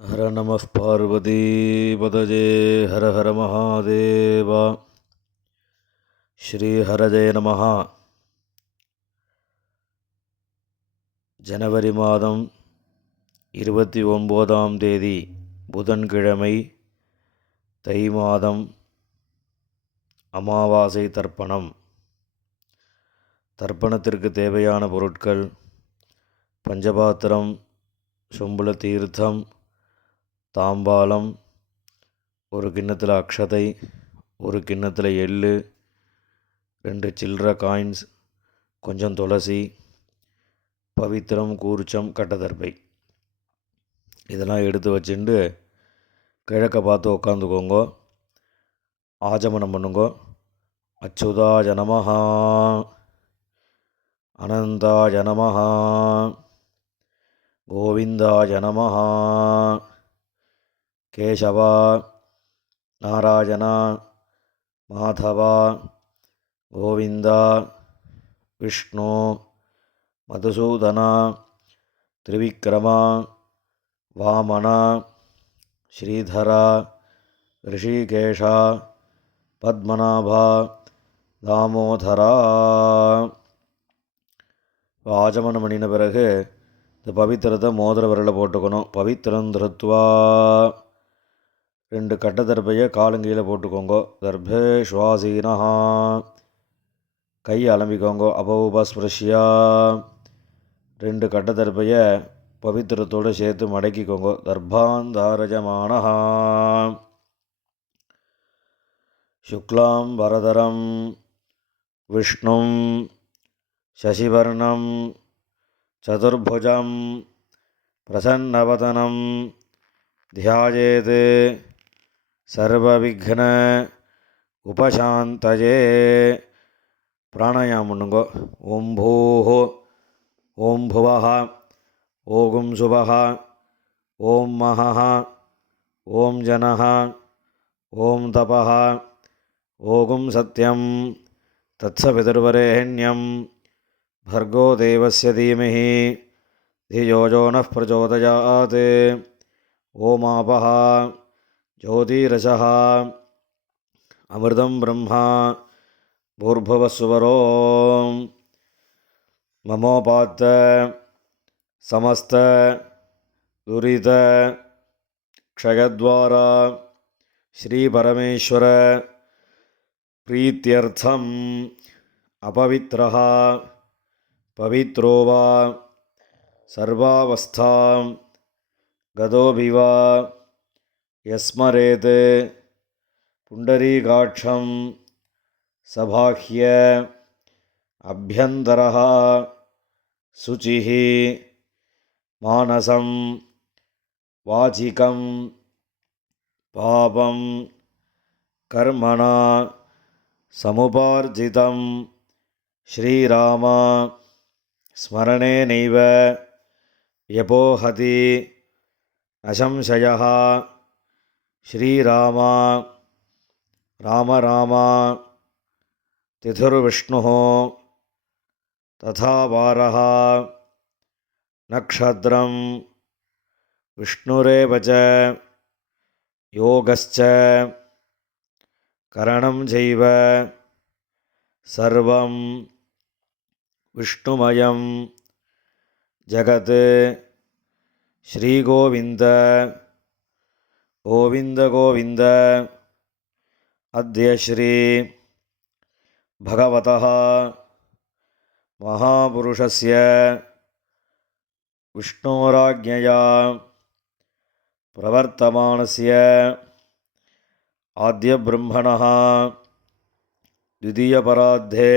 हर नमः पार्वतीपतये हर हर महादेव श्रीहरजय नमः. ஜனவரி மாதம் 29ஆம் தேதி புதன்கிழமை, தை மாதம், அமாவாசை தர்ப்பணம். தர்ப்பணத்திற்கு தேவையான பொருட்கள்: பஞ்சபாத்திரம், சொம்புல தீர்த்தம், தாம்பாலம், ஒரு கிண்ணத்தில் அக்ஷதை, ஒரு கிண்ணத்தில் எள்ளு, 2 சில்லற காயின்ஸ், கொஞ்சம் துளசி, பவித்திரம், கூர்ச்சம், கட்டதர்பை. இதெல்லாம் எடுத்து வச்சுட்டு கிழக்க பார்த்து உட்காந்துக்கோங்க. ஆஜமனம் பண்ணுங்க. அச்சுதாய நமஹ, அனந்தாய நமஹ, கோவிந்தாய நமஹ, கேசவா, நாராயணா, மாதவா, கோவிந்தா, விஷ்ணு, மதுசூதனா, திரிவிக்ரமா, வாமனா, ஸ்ரீதரா, ரிஷிகேஷா, பத்மநாபா, தாமோதரா. ஆஜமனம் பண்ணின பிறகு இந்த பவித்திரத்தை மோதிர விரலில் போட்டுக்கணும். பவித்திரம் திருத்வா, 2 கட்டதர்பையை காலுங்கீழே போட்டுக்கோங்க. தர்பே ஸ்வாசீனஹா, கை அலம்பிக்கோங்க. அபௌபஸ்பிருஷ்யா, 2 கட்டதர்பையை பவித்திரத்தோடு சேர்த்து மடக்கிக்கோங்க. தர்பாந்தாரஜமானஹா, சுக்லாம் வரதரம் விஷ்ணும் சசிவர்ணம் சதுர்புஜம் பிரசன்னவதனம் தியாயேத் சர்வவிக்ன உபசாந்தயே. பிராணாயாமம் பண்ணுங்க. ஓம் பூஹோ, ஓம் புவஹ, ஓகும் சுபஹ, ஓம் மஹஹ, ஓம் ஜனஹ, ஓம் தபஹ, ஓகும் சத்யம், தத்சவிதுர்வரேண்யம், भर्गो देवस्य धीमहि धियो यो नः प्रचोदयात्. ओमापः ज्योतिरसः अमृतं ब्रह्मा भूर्भुवस्सुवरो. ममोपात्त समस्त दुरित क्षयद्वारा श्रीपरमेश्वर प्रीत्यर्थम् अपवित्रः पवित्रो वा सर्वावस्थां गतोऽपि वा यस्मरेत् पुण्डरीकाक्षं सबाह्य अभ्यन्तरः शुचिः मानसं वाचिकं पापं कर्मणा समुपार्जितं श्रीराम स्मरणेनैव व्यपोहति न संशयः. श्रीराम राम राम तिथिर्विष्णुः तथा वारः नक्षत्रं विष्णुरेव च योगश्च करणं चैव सर्वं विष्णुमयं जगत्. श्रीगोविन्द गोविन्द गोविन्द. अद्य श्री भगवतः महापुरुषस्य विष्णोराज्ञया प्रवर्तमानस्य आद्यब्रह्मणः द्वितीयपरार्धे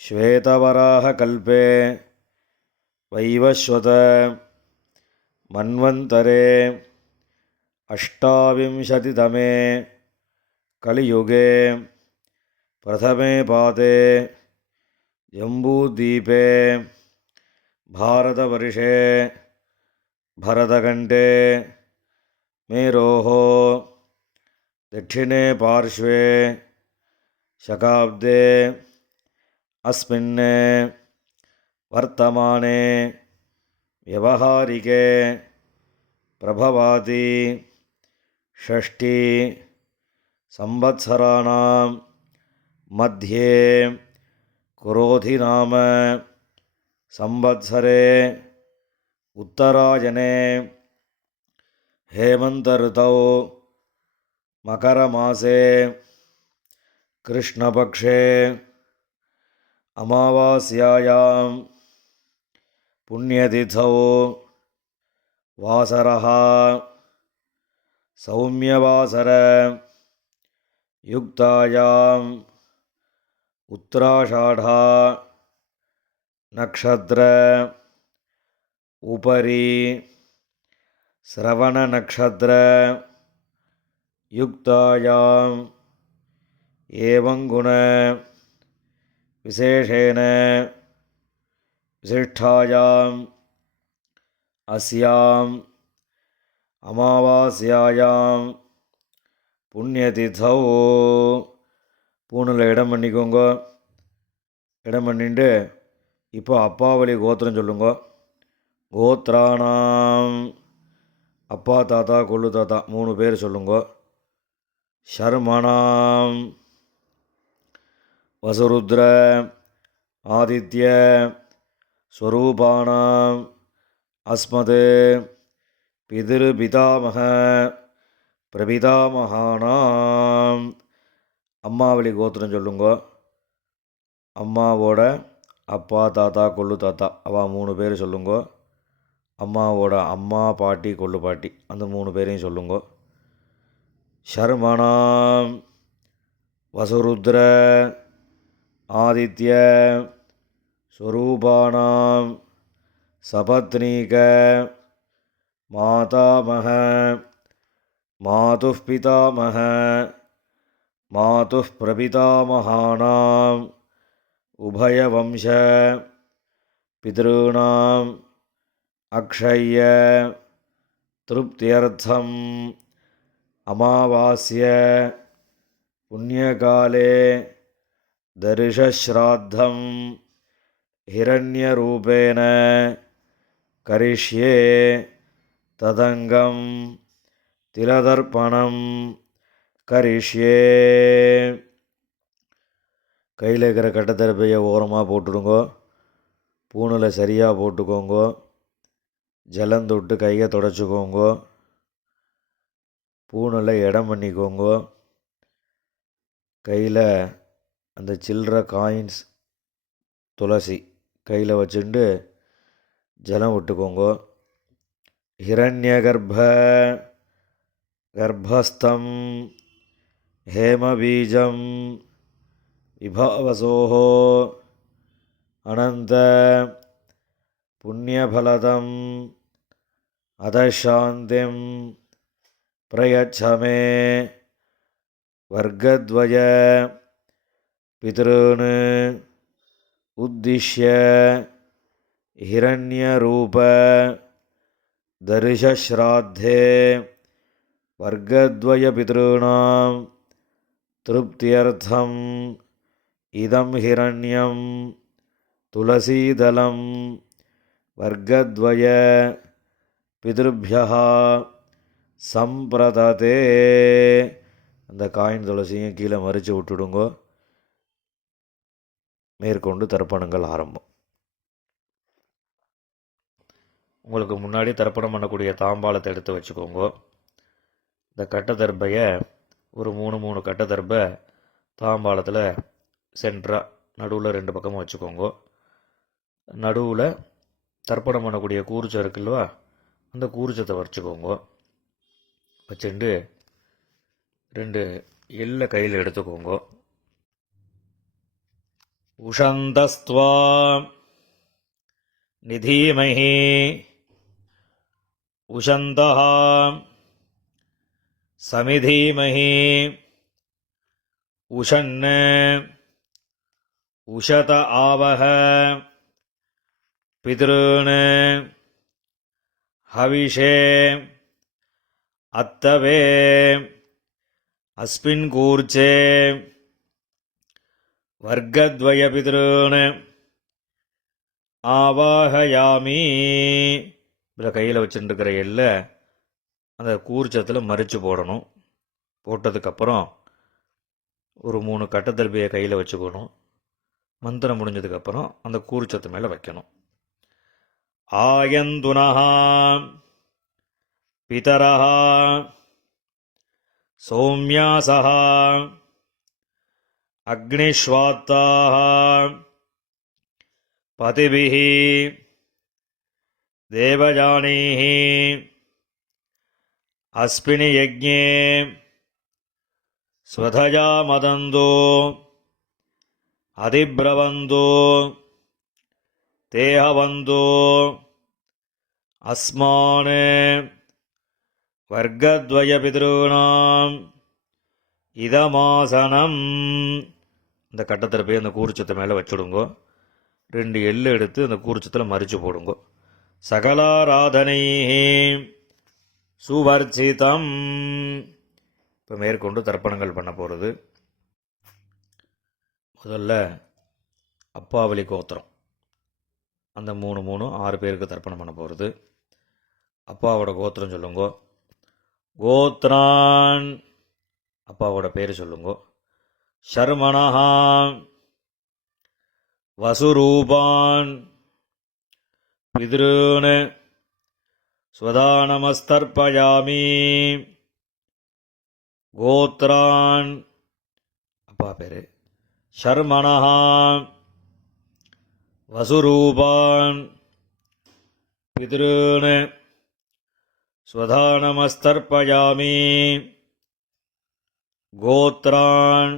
श्वेतवराहकल्पे वैवस्वत मन्वन्तरे अष्टाविंशतितमे कलियुगे प्रथमे पादे जम्बूद्वीपे भारतवर्षे भरतखण्डे मेरोः दक्षिणे पार्श्वे शकाब्दे अस्मिन् वर्तमाने व्यवहारिके பிரபவாதி ஷஷ்டி சம்வத்சராணாம் மத்யே குரோதி நாம சம்வத்சரே உத்தராயணே ஹேமந்த ரிதௌ மகரமாசே கிருஷ்ணபக்ஷே அமாவாஸ்யாயாம் புண்ணியதிதௌ வாசரः சௌமியவாசர யுக்தாயாம் உத்தராஷாಢா நக்ஷத்ர உபரி ஸ்ரவண நக்ஷத்ர யுக்தாயாம் ஏவங்குண விசேஷேன விசிஷ்டாயாம் அஸ்யாம் அமாவாஸ்யாயாம் புண்ணியதிதௌ பூணில் இடம் பண்ணிக்கோங்க. இடம் பண்ணிட்டு இப்போ அப்பாவளி கோத்திரம் சொல்லுங்க. கோத்ராணாம் அப்பா தாத்தா கொள்ளு தாத்தா 3 பேர் சொல்லுங்க. ஷர்மணாம் வசுருத்ர ஆதித்ய ஸ்வரூபாணாம் அஸ்மத் பிதிருபிதாமக பிரபிதாமகானாம் அம்மாவளி கோத்திரம் சொல்லுங்க. அம்மாவோட அப்பா தாத்தா கொள்ளு தாத்தா அவ 3 பேர் சொல்லுங்க. அம்மாவோட அம்மா பாட்டி கொள்ளு பாட்டி அந்த 3 பேரையும் சொல்லுங்க. ஷர்மணாம் வசுருத்ர ஆதித்ய ஸ்வரூபாணாம் சபத்னீக மாதாமக மாதுः பிதாமக மாதுः பிரபிதாமகானாம் உபயவம்ச பித்ருணாம் அக்ஷய திருப்தியர்த்தம் அமாவாஸ்ய புண்ணியகாலே தரிசஸ்ராத்தம் ஹிரண்யரூபேண கரிஷ்யே ததங்கம் திலதர்ப்பணம் கரிஷ்யே. கையில் இருக்கிற கட்டத்தரப்பையை ஓரமாக போட்டுடுங்க. பூணில் சரியாக போட்டுக்கோங்க. ஜலந்தொட்டு கையை தொடச்சிக்கோங்க. பூணில் இடம் பண்ணிக்கோங்க. கையில் அந்த சில்லற காயின்ஸ் துளசி கையில் வச்சுட்டு ஜலம் விட்டுக்கோங்க. ஹிரண்யகர்ப்ப கர்ப்பஸ்தம் ஹேமபீஜம் விபாவசோः அனந்த புண்ணியபலதம் அதசாந்திம் பிரயச்சமே வர்க்கத்வய பித்ருன் உத்திஷ்ய ஹிரண்யரூப தரிசஸ்ராத்தே வர்க்கத்வய பித்ருணாம் திருப்தியர்த்தம் இதம் ஹிரண்யம் துளசீதலம் வர்க்கத்வய பித்ருப்யஹ சம்பிரததே. அந்த காயின் துளசியும் கீழே மறித்து விட்டுடுங்க. மேற்கொண்டு தர்ப்பணங்கள் ஆரம்பம். உங்களுக்கு முன்னாடி தர்ப்பணம் பண்ணக்கூடிய தாம்பாளத்தை எடுத்து வச்சுக்கோங்க. இந்த கட்டத்தர்பையை ஒரு 3 கட்டத்தர்பை தாம்பாளத்தில் சென்டராக நடுவில் 2 பக்கமும் வச்சுக்கோங்க. நடுவில் தர்ப்பணம் பண்ணக்கூடிய கூர்ச்சம் இருக்குல்வா, அந்த கூர்ச்சத்தை வச்சுக்கோங்க. வச்சுட்டு 2 எள்ளை கையில் எடுத்துக்கோங்க. உஷந்தஸ்த்வா நிதீமஹி உஷந்தஹ சமிதீமஹி உஷன்ன உஷத ஆவஹ பித்ருன் ஹவிஷே அத்தவே அஸ்மின் கூர்ச்சே வர்க்கத்வய பித்ருன் ஆவாஹயாமி. இதில் கையில் வச்சுருக்கிற எல்லை அந்த கூர்ச்சத்தில் மறித்து போடணும். போட்டதுக்கப்புறம் ஒரு 3 கட்டத்தருப்பியை கையில் வச்சுக்கணும். மந்திரம் முடிஞ்சதுக்கப்புறம் அந்த கூர்ச்சத்து மேலே வைக்கணும். ஆயந்துனஹா பிதரஹா சௌமியாசஹா அக்னிஷ்வாத்தாஹ பதிபிஹி தேவஜானீஹி அஸ்மினி யஜ்ஞே ஸ்வதயா மதந்தோ அதிப்ரவந்தோ தேஹவந்தோ அஸ்மான் வர்க்கத்வய பித்ருணாம் இதமாசனம். இந்த கட்டத்தில் போய் அந்த கூர்ச்சத்தை மேலே வச்சுடுங்கோ. 2 எள்ளு எடுத்து அந்த கூர்ச்சத்தில் மறித்து போடுங்கோ. சகலாராதனை சுவர்ச்சிதம். இப்போ மேற்கொண்டு தர்ப்பணங்கள் பண்ண போகிறது. முதல்ல அப்பாவளி கோத்திரம், அந்த 6 பேருக்கு தர்ப்பணம் பண்ண போகிறது. அப்பாவோட கோத்திரம் சொல்லுங்கோ. கோத்ரான், அப்பாவோட பேர் சொல்லுங்கோ. ஷர்மணஹா வசுரூபான் பித்ருன் ஸ்வதானமஸ்தர்ப்பயாமி. கோத்ரான், அப்பா பேர். ஷர்மணஹா வசுரூபான் பித்ருன் ஸ்வதானமஸ்தர்ப்பயாமி. கோத்ரான்,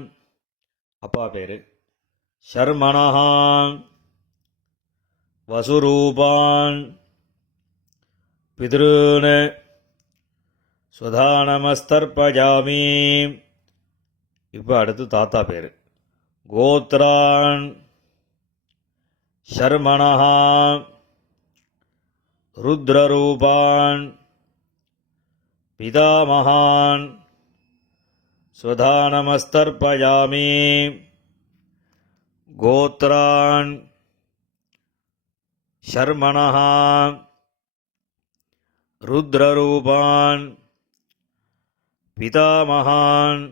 அப்பா பேர். ஷர்மணஹா வசுரூபான் பித்ருன் ஸ்வதானமஸ்தர்ப்பயாமி. இப்போ அடுத்து தாத்தா பேர். கோத்ரான் ஷர்மணஹா ருத்ரரூபான் பிதாமகான் ஸ்வதானமஸ்தர்ப்பயாமி. கோத்ரான் ஷர்மணஹா ருத்ரரூபான் பிதாமகான்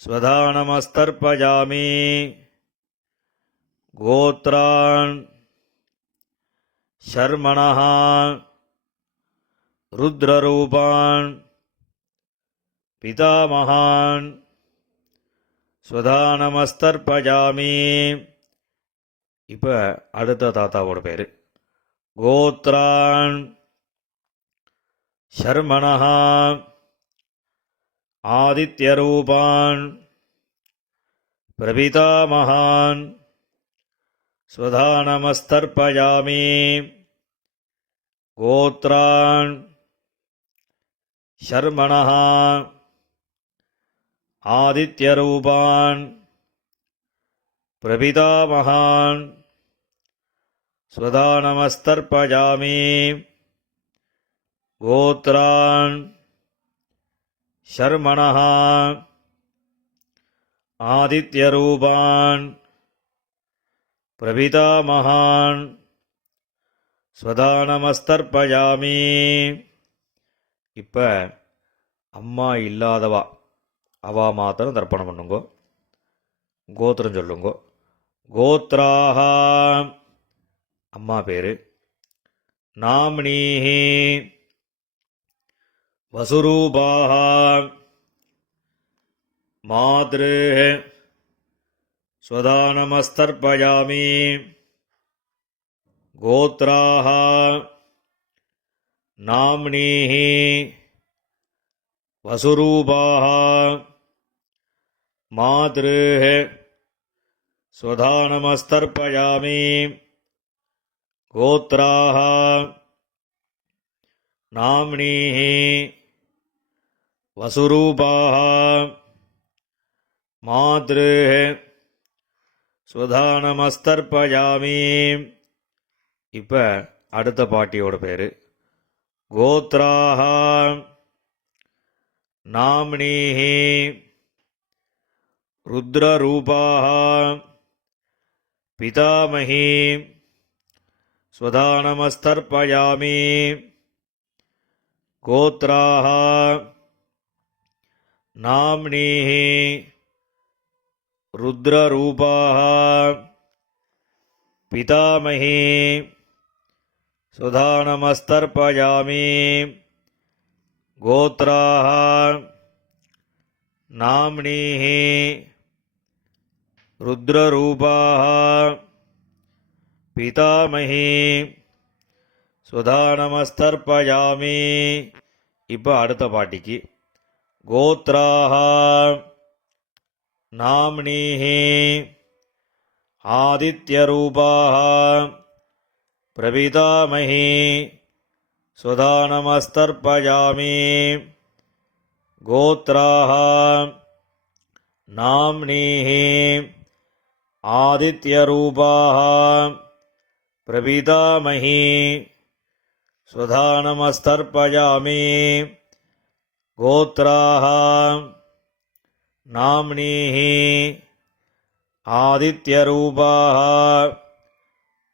ஸ்வதானமஸ்தர்ப்பயாமி. கோத்ரான் ஷர்மணஹா ருத்ரரூபான் பிதாமகான் ஸ்வதானமஸ்தர்ப்பயாமி. இப்போ அடுத்த தாத்தாவோட பேர். கோத்ரான் ஷர்மணஹா ஆதித்யரூபான் பிரபிதாமகான் ஸ்வதானமஸ்தர்ப்பயாமி. கோத்ரான் ஷர்மணஹா ஆதித்யரூபான் பிரபிதாமகான் ஸ்வதானமஸ்தர்ப்பயாமி. கோத்ரான் ஷர்மணஹா ஆதித்யரூபான் பிரபிதாமகான் ஸ்வதானமஸ்தர்ப்பயாமி. இப்போ அம்மா இல்லாதவா அவா மாத்திரம் தர்ப்பணம் பண்ணுங்கோ. கோத்திரம் சொல்லுங்கோ. கோத்ராஹா, அம்மா பேர். நாம்னீஹி வசுரூபாஹா மாத்ரு ஸ்வதானமஸ்தர்ப்பயாமி. கோத்ராஹா நாம்னீஹி வசுரூபாஹா மாத்ரு ஸ்வதானமஸ்தர்ப்பயாமி. கோத்ராஹா நாம்னீஹி வசுரூபாஹா மாத்ரு ஸ்வதானமஸ்தர்ப்பயாமி. இப்போ அடுத்த பாட்டியோட பேர். கோத்ராஹா நாம்னீஹி ருத்ரரூபாஹா பிதாமகி ஸ்வதானமஸ்தர்ப்பயாமி. கோத்ராः நாம்னீः ருத்ரரூபாः பிதாமஹி சுதாநமஸ்தர்ப்பயாமி கோத்ராः நாம்னீः ருத்ரரூபாः பிதாமஹி சுதாநமஸ்தர்ப்பயாமி. இப்போ அடுத்த பாட்டிக்கு கோத்ராः நாம்னீः ஆதித்யரூபாः பிரபிதாமஹி சுதாநமஸ்தர்ப்பயாமி கோத்ராः நாம்னீः ஆதித்யரூபாः பிரபிதாமஹி சுதாநமஸ்தர்ப்பயாமி கோத்ராः நாம்னீः ஆதித்யரூபாः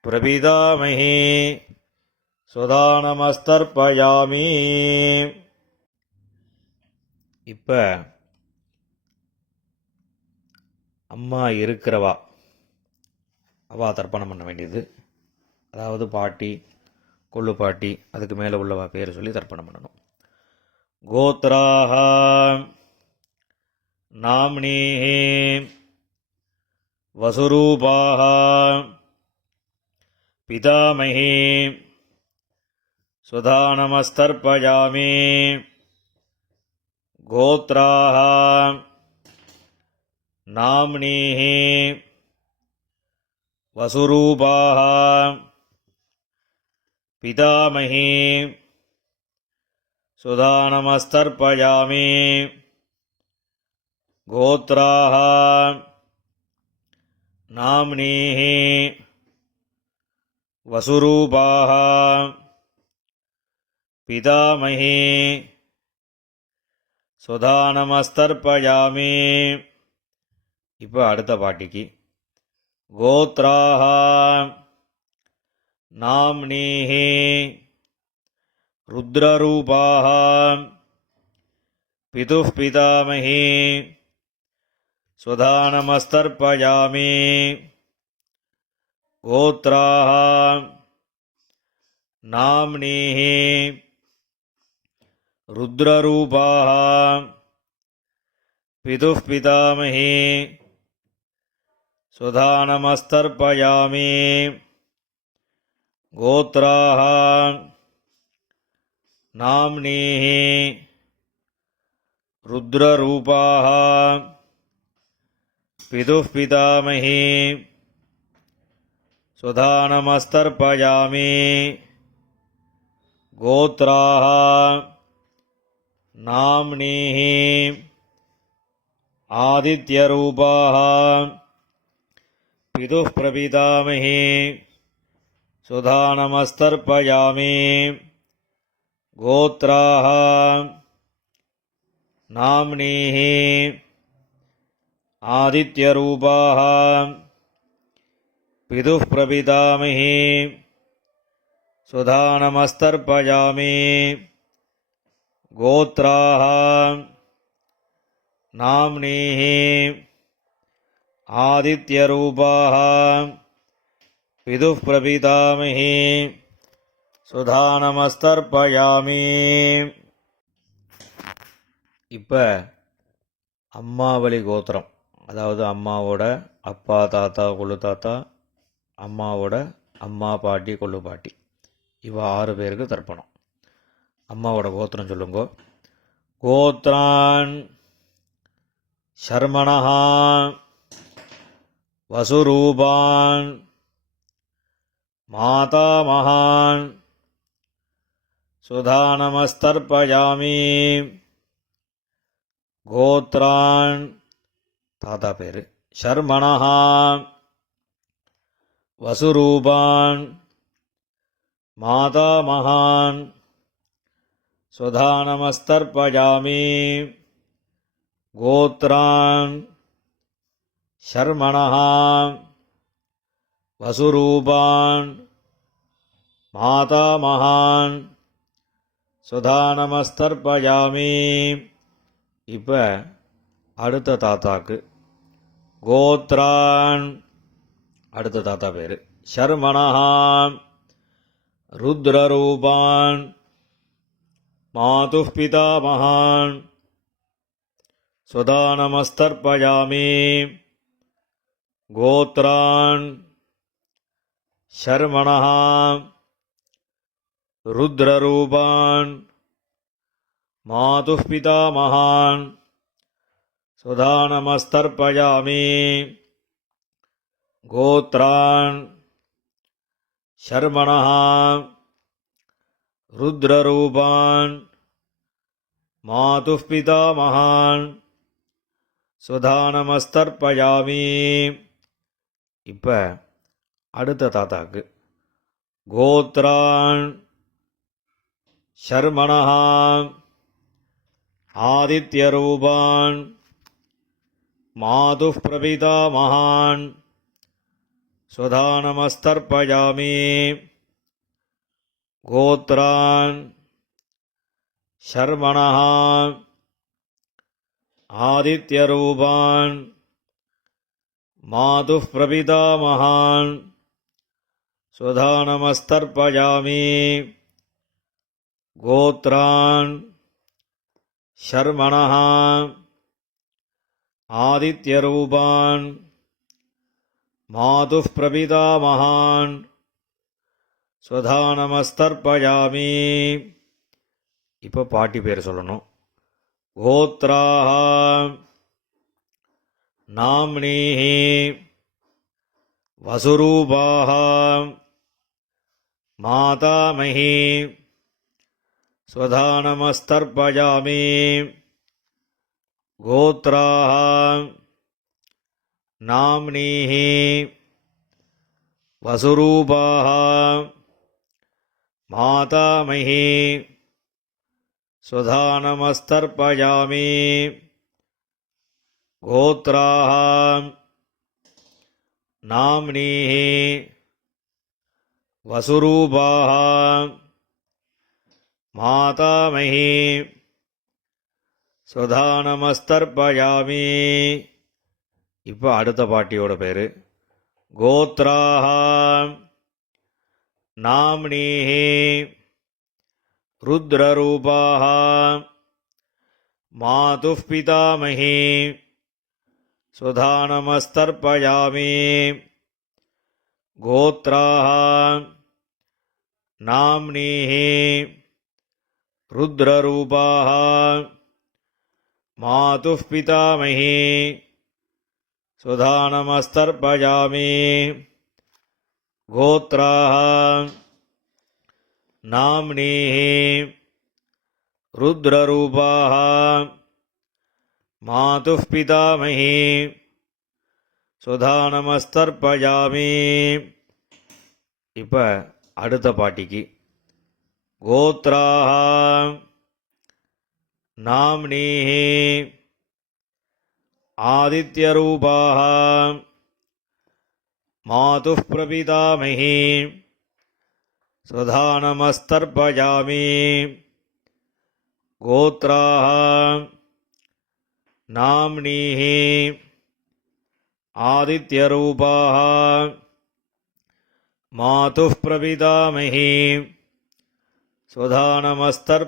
பிரபிதாமஹி சுதாநமஸ்தர்ப்பயாமி. இப்போ அம்மா இருக்கிறவா அவா தர்ப்பணம் பண்ண வேண்டியது. அதாவது பாட்டி, கொள்ளு பாட்டி, அதுக்கு மேலே உள்ளவா பேர் சொல்லி தர்ப்பணம் பண்ணணும். கோத்ராः நாம்னீः வசுரூபாः பிதாமஹி சுதாநமஸ்தர்ப்பயாமி கோத்ராः நாம்னீः வசுரூபாः பிதாமஹி சுதாநமஸ்தர்ப்பயாமி கோத்ராः நாம்னீः வசுரூபாः பிதாமஹி சுதாநமஸ்தர்ப்பயாமி. இப்போ அடுத்த பாட்டிக்கு கோத்ராः நாம்னீः ருத்ரரூபாः பிதுः பிதாமஹி சுதாநமஸ்தர்ப்பயாமி கோத்ராः நாம்னீः ருத்ரரூபாः பிதுः பிதாமஹி சுதாநமஸ்தர்ப்பயாமி கோத்ராः நாம்னீः ருத்ரரூபாः பிதுः பிதாமஹி சுதாநமஸ்தர்ப்பயாமி கோத்ராः நாம்னீः ஆதித்யரூபாः பிதுः பிரபிதாமஹி சுதாநமஸ்தர்ப்பயாமி கோத்ராः நாம்னீः ஆதித்யரூபாः பிதுः பிரபிதாமஹி சுதாநமஸ்தர்ப்பயாமி கோத்ராः நாம்னீः ஆதித்யரூபாः பிதுः பிரபிதாமஹி சுதாநமஸ்தர்ப்பயாமி. இப்போ அம்மாவளி கோத்திரம், அதாவது அம்மாவோட அப்பா, தாத்தா, கொள்ளு தாத்தா, அம்மாவோட அம்மா, பாட்டி, கொள்ளு பாட்டி, இவ 6 பேருக்கு தர்ப்பணம். அம்மாவோட கோத்திரம் சொல்லுங்க. கோத்ரான் சர்மணः வசுரூபான் மாதாமகான் சுதாநமஸ்தர்ப்பயாமி கோத்ரான் தாத்தா பேர் சர்மணः வசுரூபான் மாதாமகான் சுதாநமஸ்தர்ப்பயாமி கோத்ரான் சர்மணः வசுரூபான் மாதாமகான் சுதானமஸ்தர்ப்பயாமி. இப்போ அடுத்த தாத்தாக்கு கோத்ரான், அடுத்த தாத்தா பேர் ஷர்மணஹாம், ருத்ரரூபான், மாதுः பிதாமகான். சுதானமஸ்தர்ப்பயாமி. கோத்ரான் ஷர்மணஹாம், ருத்ரரூபான், மாதுः பிதாமகான். சுதானமஸ்தர்ப்பயாமி. கோத்ரான் ஷர்மணஹாம், ருத்ரரூபான், மாதுः பிதாமகான். சுதானமஸ்தர்ப்பயாமி. இப்போ அடுத்த தாத்தாக்கு கோத்ரான் ஷர்மணஹாம், ஆதித்யரூபான், மாதுः பிரபிதாமகான். சுதானமஸ்தர்ப்பயாமி. கோத்ரான் ஷர்மணஹாம், ஆதித்யரூபான், மாதுः பிரபிதாமகான். சுதானமஸ்தர்ப்பயாமி. கோத்ரான் ஷர்மணஹாம், ஆதித்யரூபான், மாதுः பிரபிதாமகான். சுதானமஸ்தர்ப்பயாமி. இப்போ பாட்டி பேர் சொல்லணும். கோத்ராஹ நாம்னீஹ வசுரூபாஹ மாதாமஹி. சுதானமஸ்தர்ப்பயாமி. கோத்ராஹ நாம்னீஹ வசுரூபாஹ மாதாமஹி. சுதானமஸ்தர்ப்பயாமி. கோத்ராஹ நாம்னீஹ வசுரூபாஹ மாதாமஹி. சுதானமஸ்தர்ப்பயாமி. இப்போ அடுத்த பாட்டியோட பேர் கோத்ராஹ நாம்னீஹ ருத்ரரூபாஹ மாதுः பிதாமஹி. சுதானமஸ்தர்ப்பயாமி. கோத்ராஹ நாம்னீஹ ருத்ரரூபாஹ மாதுः பிதாமஹி. சுதானமஸ்தர்ப்பயாமி. கோத்ராஹ நாம்னீஹ ருத்ரரூபாஹ மாதுः பிதாமஹி. சுதானமஸ்தர்ப்பயாமி. இப்போ அடுத்த பாட்டிக்கு கோத்ராஹ நாம்னீஹ ஆதித்யரூபாஹ மாதுः பிரபிதாமஹி. சுதானமஸ்தர்ப்பயாமி. கோத்ராஹ நாம்னீஹ ஆதித்யரூபாஹ மாதுः பிரபிதாமஹி. சுதானமஸ்தர்ப்பயாமி.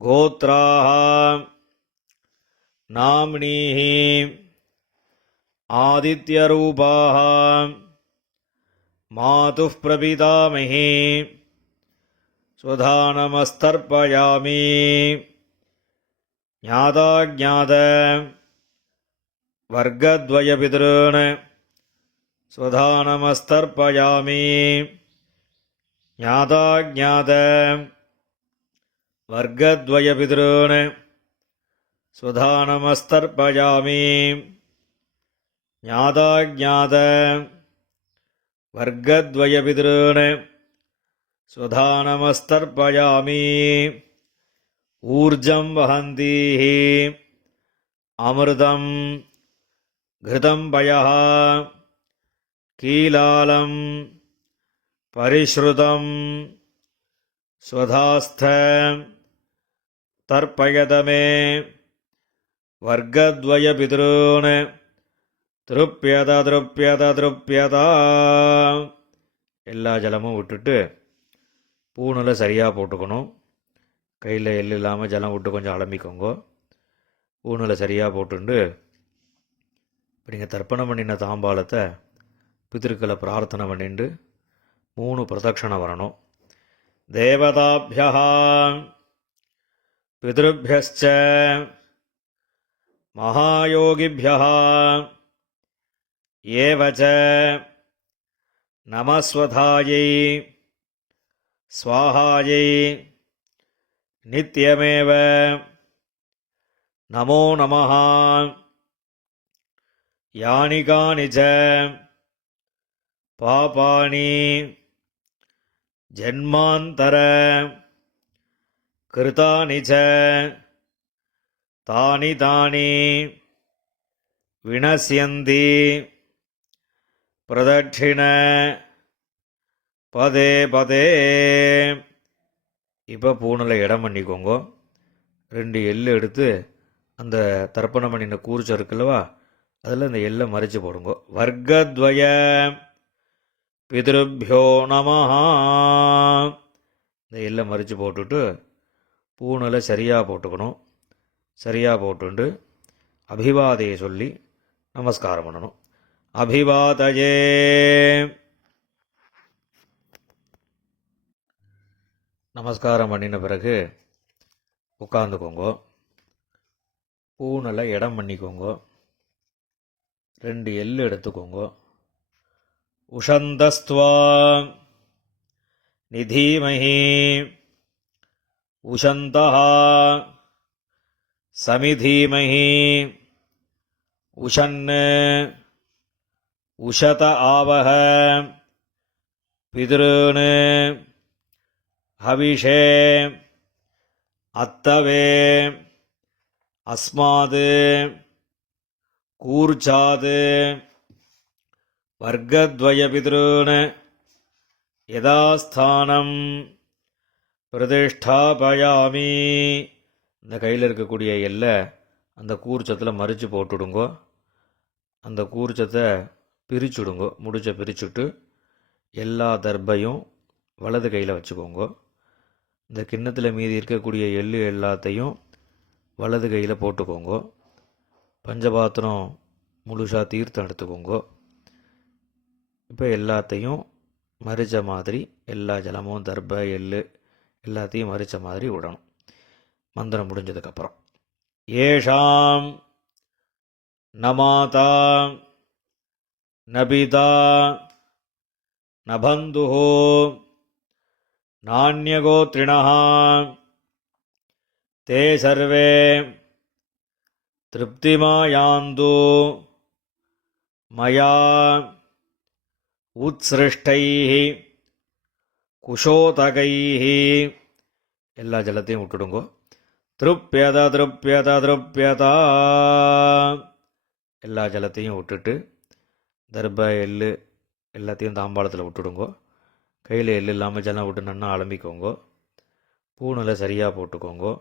கோத்ராஹ நாம்னீஹ ஆதித்யரூபாஹ மாதுः பிரபிதாமஹி. சுதானமஸ்தர்ப்பயாமி. ஞாதாஜ்ஞாத வர்க்கத்வயபிதॄன். சுதானமஸ்தர்ப்பயாமி. ஞாதாஜ்ஞாத வர்க்கத்வயபிதॄன். சுதானமஸ்தர்ப்பயாமி. ஞாதாஜ்ஞாத வர்க்கத்வயபிதॄன். சுதானமஸ்தர்ப்பயாமி. ஊர்ஜம் வஹந்தீஹ அமிர்தம் घृतं पयः कीलालं परिश्रुतं ஸ்வதாஸ்த தர்ப்பயதமே வர்க்கத்வய பிதॄன் திருப்யத திருப்யத திருப்யதா. எல்லா ஜலமும் விட்டுட்டு பூணில் சரியாக போட்டுக்கணும். கையில் எள்ளு இல்லாமல் ஜலம் விட்டு கொஞ்சம் அலம்பிக்கோங்க. பூணில் சரியாக போட்டுண்டு இப்போ நீங்கள் தர்ப்பணம் பண்ணின தாம்பாளத்தை பித்திருக்களை பிரார்த்தனை பண்ணிட்டு 3 பிரதட்சணம் வரணும். தேவதாபியா பிதృभ्यश्च மகாயோகிभ्यः ஏவச நமஸ்வதாயை ஸ்வாஹாயை நித்யமேவ நமோ நமः. யானி கானி ச பாபானி ஜன்மாந்தர கிருதானி ச தானி தானி வினஸ்யந்தி பிரதட்சிண பதே பதே. இப்போ பூணில் இடம் பண்ணிக்கோங்க. 2 எள்ளு எடுத்து அந்த தர்ப்பணம் பண்ணின கூர்ச்சம் இருக்குல்லவா, அதில் இந்த எள்ளை மறைச்சு போடுங்க. வர்க்கத்வய பிதృभ्यो நமஹ. இந்த எள்ளை மறைச்சு போட்டுட்டு பூணில் சரியாக போட்டுக்கணும். சரியாக போட்டுண்டு அபிவாதையை சொல்லி நமஸ்காரம் பண்ணணும். அபிவாதயே. நமஸ்காரம் பண்ணின பிறகு உட்காந்துக்கோங்க. பூணில் இடம் பண்ணிக்கோங்க. 2 எள்ளு எடுத்துக்கோங்க. உஷந்தஸ்துவா நிதீமஹி உஷந்தஹ சமிதீமஹி உஷன் உஷத ஆவஹ பிதॄன் ஹவிஷே அத்தவே அஸ்மாத் கூர்ச்சாத் வர்க்கத்வய பிதॄன் யதாஸ்தானம் பிரதிஷ்டாபயாமி. இந்த கையில் இருக்கக்கூடிய எல்லை அந்த கூர்ச்சத்தில் மறித்து போட்டுடுங்கோ. அந்த கூர்ச்சத்தை பிரிச்சுடுங்கோ. முடிச்ச பிரிச்சுட்டு எல்லா தர்பையும் வலது கையில் வச்சுக்கோங்க. இந்த கிண்ணத்தில் மீதி இருக்கக்கூடிய எள்ளு எல்லாத்தையும் வலது கையில் போட்டுக்கோங்க. பஞ்சபாத்திரம் முழுசாக தீர்த்தம் எடுத்துக்கோங்க. இப்போ எல்லாத்தையும் மறித்த மாதிரி எல்லா ஜலமும் தர்பை எள்ளு எல்லாத்தையும் மறித்த மாதிரி விடணும். மந்திரம் முடிஞ்சதுக்கப்புறம் ஏஷாம் நமாதா நபிதா நபந்துஹோ நான்யகோத்ரிணः தே சர்வே திருப்திமாயாந்து மயா உத்ஸ்ருஷ்டைः குஷோதகைः. எல்லா ஜலத்தையும் விட்டுடுங்கோ. திருப்யத திருப்யத திருப்யதா. எல்லா ஜலத்தையும் விட்டுட்டு தர்ப எள்ளு எல்லாத்தையும் தாம்பாளத்தில் விட்டுடுங்கோ. கையில் எள்ளு இல்லாமல் ஜலம் விட்டு நன்னா அலம்பிக்கோங்கோ. பூணில் சரியாக போட்டுக்கோங்கோ.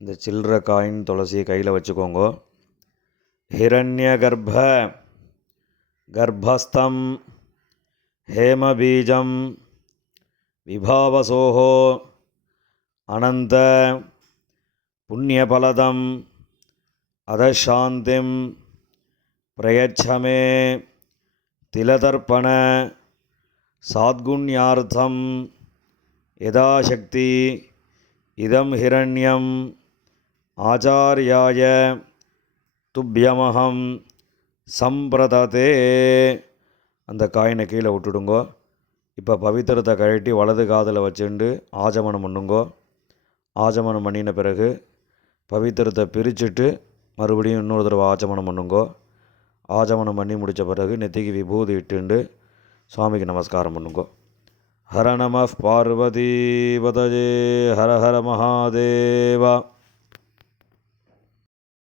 இந்த சில்லற காயின் துளசியை கையில் வச்சுக்கோங்கோ. ஹிரண்ய கர்ப்ப கர்ப்பஸ்தம் ஹேமபீஜம் விபாவசோஹோ அனந்த புண்ணியபலதம் அதசாந்திம் பிரயச்சமே திலதர்ப்பண சாத்குண்யார்த்தம் யதாசக்தி இதம் ஹிரண்யம் ஆச்சார்யாய துப்யமஹம் சம்பிரததே. அந்த காயினை கீழே விட்டுடுங்கோ. இப்போ பவித்திரத்தை கழட்டி வலது காதில் வச்சுண்டு ஆஜமனம் பண்ணுங்கோ. ஆஜமனம் பண்ணின பிறகு பவித்திரத்தை பிரிச்சுட்டு மறுபடியும் இன்னொரு தடவை ஆஜமனம் பண்ணுங்கோ. ஆஜமனம் பண்ணி முடித்த பிறகு நெத்திக்கு விபூதி இட்டுண்டு சுவாமிக்கு நமஸ்காரம் பண்ணுங்கோ. ஹர நம பார்வதி பதஜே ஹர ஹர மகாதேவா.